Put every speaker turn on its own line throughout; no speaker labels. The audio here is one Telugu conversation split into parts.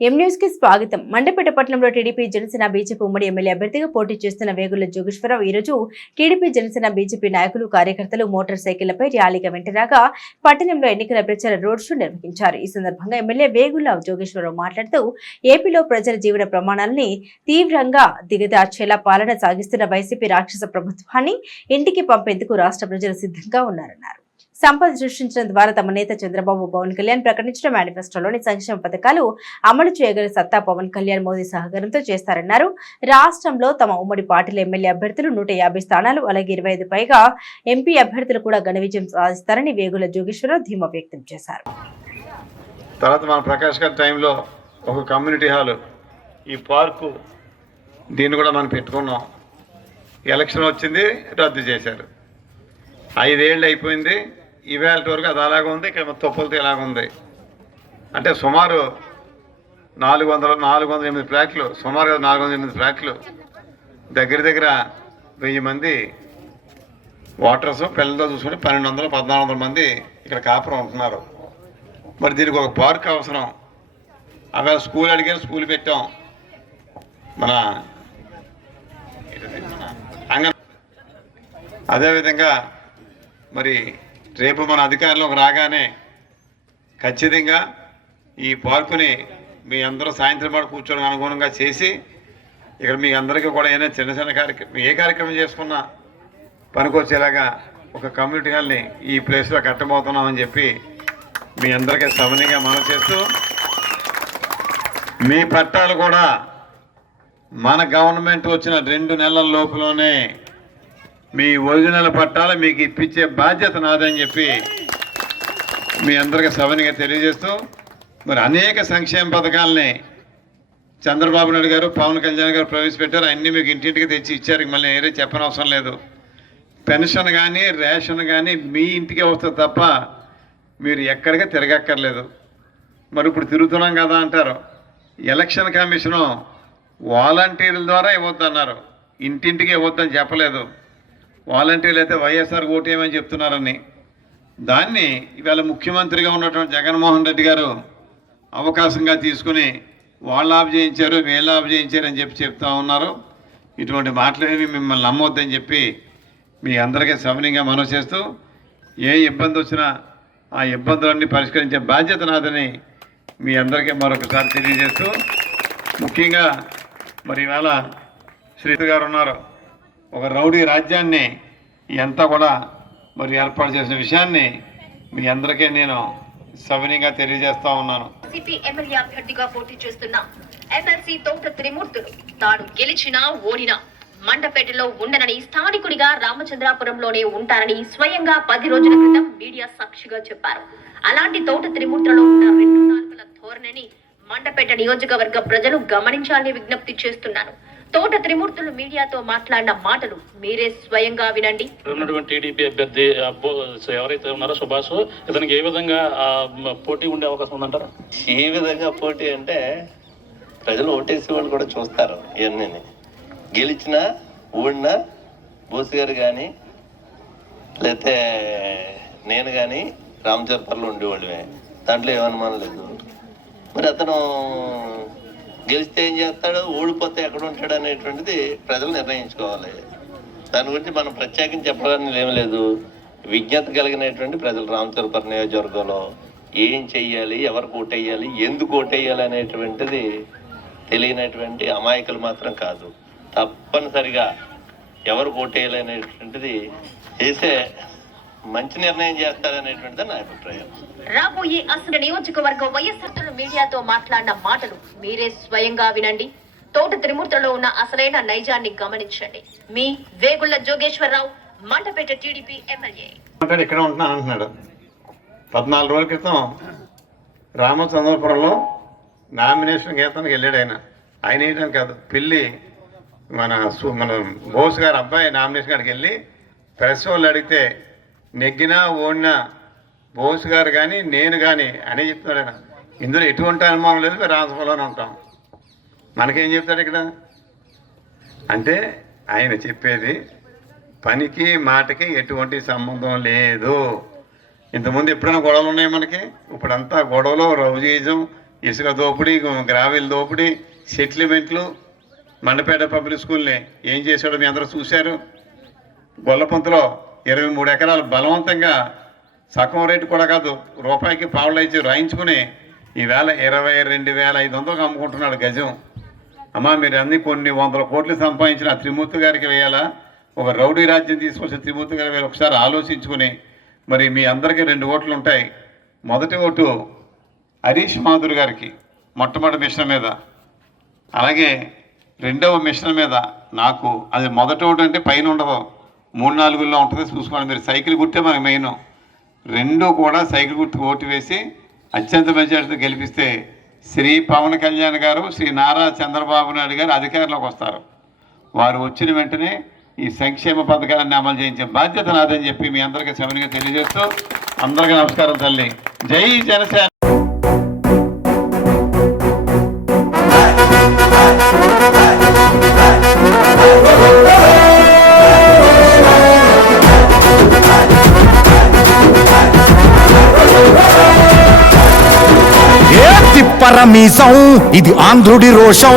ఎంన్యూస్కి స్వాగతం. మండపేట పట్టణంలో టీడీపీ జనసేన బీజేపీ ఉమ్మడి ఎమ్మెల్యే అభ్యర్థిగా పోటీ చేస్తున్న వేగుల జోగేశ్వరరావు ఈ రోజు టీడీపీ జనసేన బీజేపీ నాయకులు కార్యకర్తలు మోటార్ సైకిళ్ళపై ర్యాలీగా వెంటరాగా పట్టణంలో ఎన్నికల ప్రచార రోడ్ షో నిర్వహించారు. ఈ సందర్భంగా ఎమ్మెల్యే వేగుల జోగేశ్వరరావు మాట్లాడుతూ ఏపీలో ప్రజల జీవన ప్రమాణాలని తీవ్రంగా దిగదార్చేలా పాలన సాగిస్తున్న వైసీపీ రాక్షస ప్రభుత్వాన్ని ఇంటికి పంపేందుకు రాష్ట్ర ప్రజలు సిద్ధంగా ఉన్నారన్నారు. సంపద సృష్టించడం ద్వారా తమ నేత చంద్రబాబు పవన్ కళ్యాణ్ ప్రకటించిన మేనిఫెస్టోలోని సంక్షేమ పథకాలు అమలు చేయగల సత్తా పవన్ కళ్యాణ్ మోదీ సహకారంతో చేస్తారన్నారు. రాష్ట్రంలో తమ ఉమ్మడి పార్టీల ఎమ్మెల్యే అభ్యర్థులు నూట యాభై స్థానాలు అలాగే ఇరవై ఐదు పైగా ఎంపీ అభ్యర్థులు కూడా ఘన విజయం సాధిస్తారని వేగుల జోగేశ్వరరావు ధీమా వ్యక్తం చేశారు.
తర్వాత మన ప్రకాష్ గారి టైంలో ఒక కమ్యూనిటీ హాల్ ఈ పార్కు దీన్ని కూడా మనం పెట్టుకున్నాం. ఎలక్షన్ వచ్చింది రద్దు చేశారు. ఐదేళ్ళు అయిపోయింది ఈవేళ వరకు అది అలాగ ఉంది ఇక్కడ తొప్పులతో ఇలాగ ఉంది. అంటే సుమారు నాలుగు వందల నాలుగు వందల ఎనిమిది ఫ్లాట్లు సుమారుగా నాలుగు వందల ఎనిమిది ఫ్లాట్లు. దగ్గర దగ్గర వెయ్యి మంది వాటర్స్ పిల్లలతో చూసుకుని పన్నెండు వందలు పద్నాలుగు వందల మంది ఇక్కడ కాపురం ఉంటున్నారు. మరి దీనికి ఒక పార్క్ అవసరం. అక్కడ స్కూల్ అడిగారు స్కూల్ పెట్టాం. మన అంగన్ అదేవిధంగా మరి రేపు మన అధికారంలోకి రాగానే ఖచ్చితంగా ఈ పార్కుని మీ అందరూ సాయంత్రం పాటు కూర్చొని అనుగుణంగా చేసి ఇక్కడ మీ అందరికీ కూడా ఏదైనా చిన్న చిన్న కార్యక్రమం ఏ కార్యక్రమం చేసుకున్నా పనికొచ్చేలాగా ఒక కమ్యూనిటీ హాల్ని ఈ ప్లేస్లో కట్టబోతున్నామని చెప్పి మీ అందరికీ సమనీయంగా మనం చేస్తూ మీ పట్టాలు కూడా మన గవర్నమెంట్ వచ్చిన రెండు నెలల లోపులోనే మీ ఒరిజినల్ పట్టాలు మీకు ఇప్పించే బాధ్యత నాదని చెప్పి మీ అందరికీ సవనిగా తెలియజేస్తూ మరి అనేక సంక్షేమ పథకాలని చంద్రబాబు నాయుడు గారు పవన్ కళ్యాణ్ గారు ప్రవేశపెట్టారు. అన్నీ మీకు ఇంటింటికి తెచ్చి ఇచ్చారు. మళ్ళీ ఏరే చెప్పనవసరం లేదు. పెన్షన్ కానీ రేషన్ కానీ మీ ఇంటికే వస్తుంది తప్ప మీరు ఎక్కడికి తిరగక్కర్లేదు. మరి ఇప్పుడు తిరుగుతున్నాం కదా అంటారు. ఎలక్షన్ కమిషను వాలంటీర్ల ద్వారా ఇవ్వద్దన్నారు. ఇంటింటికి ఇవ్వద్దని చెప్పలేదు. వాలంటీర్లు అయితే వైఎస్ఆర్ ఓటేయమని చెప్తున్నారని. దాన్ని ఇవాళ ముఖ్యమంత్రిగా ఉన్నటువంటి జగన్మోహన్ రెడ్డి గారు అవకాశంగా తీసుకుని వాళ్ళు ఆఫ్ చేయించారు వీళ్ళు ఆఫ్ చేయించారు అని చెప్పి చెప్తా ఉన్నారు. ఇటువంటి మాటలేవి మిమ్మల్ని నమ్మొద్దని చెప్పి మీ అందరికీ సవనీయంగా మనవి చేస్తూ ఏ ఇబ్బంది వచ్చినా ఆ ఇబ్బందులన్నీ పరిష్కరించే బాధ్యత నాదని మీ అందరికీ మరొకసారి తెలియజేస్తూ ముఖ్యంగా మరి ఇవాళ శ్రీతు గారు ఉన్నారు. ఒక రౌడీ రాజ్యాన్ని ఎంత కూడా మరి ఏర్పాటు చేసిన విషయాన్ని మీ అందరికీ నేను సవినీయంగా తెలియజేస్తా ఉన్నాను.
సిపి ఎమ్మెల్యే అభ్యర్థిగా పోటీ చేస్తున్న ఎమ్మెల్సీ తోట త్రిమూర్తులు తాను గెలిచినా ఓడినా మండపేటలో ఉండనని స్థానికుడిగా రామచంద్రాపురంలోనే ఉంటారని స్వయంగా పది రోజుల క్రితం మీడియా సాక్షిగా చెప్పారు. అలాంటి తోట త్రిమూర్తులలో ఉన్న రెండు నాలుగుల ధోరణిని మండపేట నియోజకవర్గ ప్రజలు గమనించాలని విజ్ఞప్తి చేస్తున్నాను తోట త్రిమూర్తులు మీడియాతో మాట్లాడిన మాటలు మీరే స్వయంగా వినండి.
ఉన్నటువంటి టీడీపీ అభ్యర్థి అబ్బో ఎవరైతే ఉన్నారో సుభాష్ ఇతనికి ఏ విధంగా పోటీ ఉండే అవకాశం ఉందంటారా?
ఏ విధంగా పోటీ అంటే ప్రజలు ఓటేసే వాళ్ళు కూడా చూస్తారు ఇవన్నీ గెలిచినా ఓడినా బోస్ గారు కానీ లేకపోతే నేను కానీ రామచరపల్లి ఉండేవాళ్ళమే. దాంట్లో ఏమనుమానం లేదు. మరి అతను గెలిస్తే ఏం చేస్తాడు? ఓడిపోతే ఎక్కడ ఉంటాడు అనేటువంటిది ప్రజలు నిర్ణయించుకోవాలి. దాని గురించి మనం ప్రత్యేకించి చెప్పడానికి ఏం లేదు. విజ్ఞత కలిగినటువంటి ప్రజలు రామచరపురం నియోజకవర్గంలో ఏం చెయ్యాలి? ఎవరికి ఓటేయాలి ఎందుకు ఓటేయాలి అనేటువంటిది తెలియనటువంటి అమాయకులు మాత్రం కాదు. తప్పనిసరిగా ఎవరు ఓటేయాలి అనేటువంటిది చేసే మంచి నిర్ణయం చేస్తారనేటువంటిది నా అభిప్రాయం.
రాబోయే అసలు నియోజకవర్గ వైఎస్ఆర్ మీడియాతో మాట్లాడిన మాటలు మీరే స్వయంగా వినండి. తోట త్రిమూర్తిలో ఉన్న అసలైన నైజాన్ని గమనించండి. మీ వేగుళ్ళ జోగేశ్వరరావు మండపేట టీడీపీ ఎమ్మెల్యే.
ఇక్కడ ఉంటున్నాను అంటున్నాడు. పద్నాలుగు రోజుల క్రితం రామచంద్రపురంలో నామినేషన్ గీతానికి వెళ్ళాడు ఆయన. ఆయన వేయడం కాదు పిల్లి మన సు- మన బోస్ గారు అబ్బాయి నామినేషన్ కాడికి వెళ్ళి ప్రెస్ వాళ్ళు అడిగితే నెగ్గినా ఓడినా బోస్ గారు కానీ నేను కానీ అని చెప్తున్నాడు ఆయన. ఇందులో ఎటువంటి అనుమానం లేదు మేము ఉంటాం. మనకేం చెప్తాడు ఇక్కడ? అంటే ఆయన చెప్పేది పనికి మాటకి ఎటువంటి సంబంధం లేదు. ఇంతకుముందు ఎప్పుడైనా గొడవలు ఉన్నాయి మనకి? ఇప్పుడంతా గొడవలు రౌజీజం ఇసుక దోపిడీ గ్రావెల్ దోపిడీ సెటిల్మెంట్లు మండపేట పబ్లిక్ స్కూల్ని ఏం చేశాడో మీ అందరూ చూశారు? గొల్లపంతలో ఇరవై మూడు ఎకరాలు బలవంతంగా సగం రేటు కూడా కాదు రూపాయికి పావులు ఇచ్చి రాయించుకుని ఈవేళ ఇరవై రెండు వేల ఐదు వందలకు అమ్ముకుంటున్నాడు గజం. అమ్మా మీరు అన్ని కొన్ని వందల కోట్లు సంపాదించిన త్రిమూర్తి గారికి వేయాలా? ఒక రౌడీ రాజ్యం తీసుకొచ్చిన త్రిమూర్తి గారి వేయాలి ఒకసారి ఆలోచించుకుని మరి మీ అందరికీ రెండు ఓట్లు ఉంటాయి. మొదటి ఓటు హరీష్ మాధురి గారికి మొట్టమొదటి మిషన్ మీద. అలాగే రెండవ మిషన్ మీద నాకు అది మొదటి ఓటు అంటే పైన ఉండదు. మూడు నాలుగుల్లో ఉంటుంది చూసుకోండి. మీరు సైకిల్ గుట్టే మనకి మెయిన్ రెండు కూడా సైకిల్ గుర్తు ఓటు వేసి అత్యంత మెజార్టీతో గెలిపిస్తే శ్రీ పవన్ కళ్యాణ్ గారు శ్రీ నారా చంద్రబాబు నాయుడు గారు అధికారంలోకి వస్తారు. వారు వచ్చిన వెంటనే ఈ సంక్షేమ పథకాలన్నీ అమలు చేయించే బాధ్యత నాదని చెప్పి మీ అందరికీ సమయంగా తెలియజేస్తూ అందరికీ నమస్కారం తల్లి. జై జనసేన.
పరమీశం. ఇది ఆంధ్రుడి రోషం.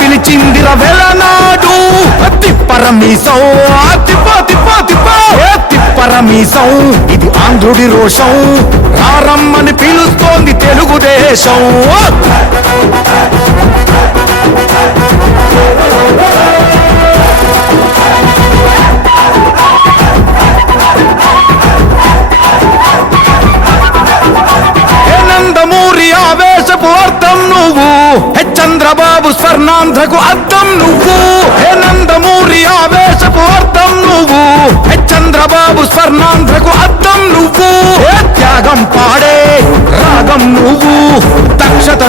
పిలిచిందిర వెలనాడు తిప్పరమీసం. తిప్ప తిప్ప తిప్ప. తిప్పరమీసం. ఇది ఆంధ్రుడి రోషం. రారమ్మని పిలుస్తోంది తెలుగుదేశం. నువ్వు. హే నందమూరి ఆవేశపు అర్థం నువ్వు. హే చంద్రబాబు స్వర్ణాంధ్రకు అర్థం నువ్వు. హే త్యాగం పాడ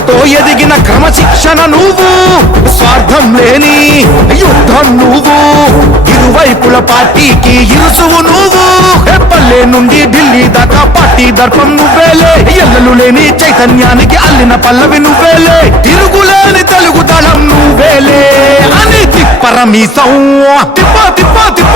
తో ఎదిగిన క్రమశిక్షణ నువ్వు. స్వార్థం లేని యుద్ధం నువ్వు. ఇరువైపుల పార్టీకి ఇరుసువు నువ్వు. పల్లె నుండి ఢిల్లీ దాకా పార్టీ దర్పం నువ్వేలే ఎల్లలు లేని చైతన్యానికి అల్లిన పల్లవి నువ్వేలే తిరుగులేని తెలుగు దళం నువ్వేలే అని తిప్పరమీసం తిప్ప తిప్ప తిప్ప.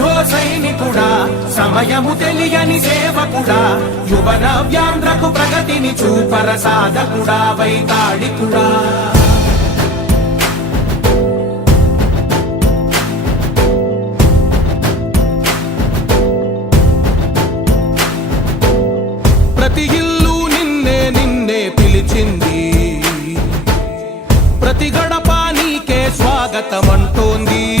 మేధో సైనికుడా సమయము తెలియని సేవకుడా? యువన వ్యాంధ్రకు ప్రగతిని చూపర సాధకుడా? వైతాళికుడా? ప్రతి ఇల్లు నిన్నే నిన్నే పిలిచింది. ప్రతి గడప నీకే స్వాగతం అంటోంది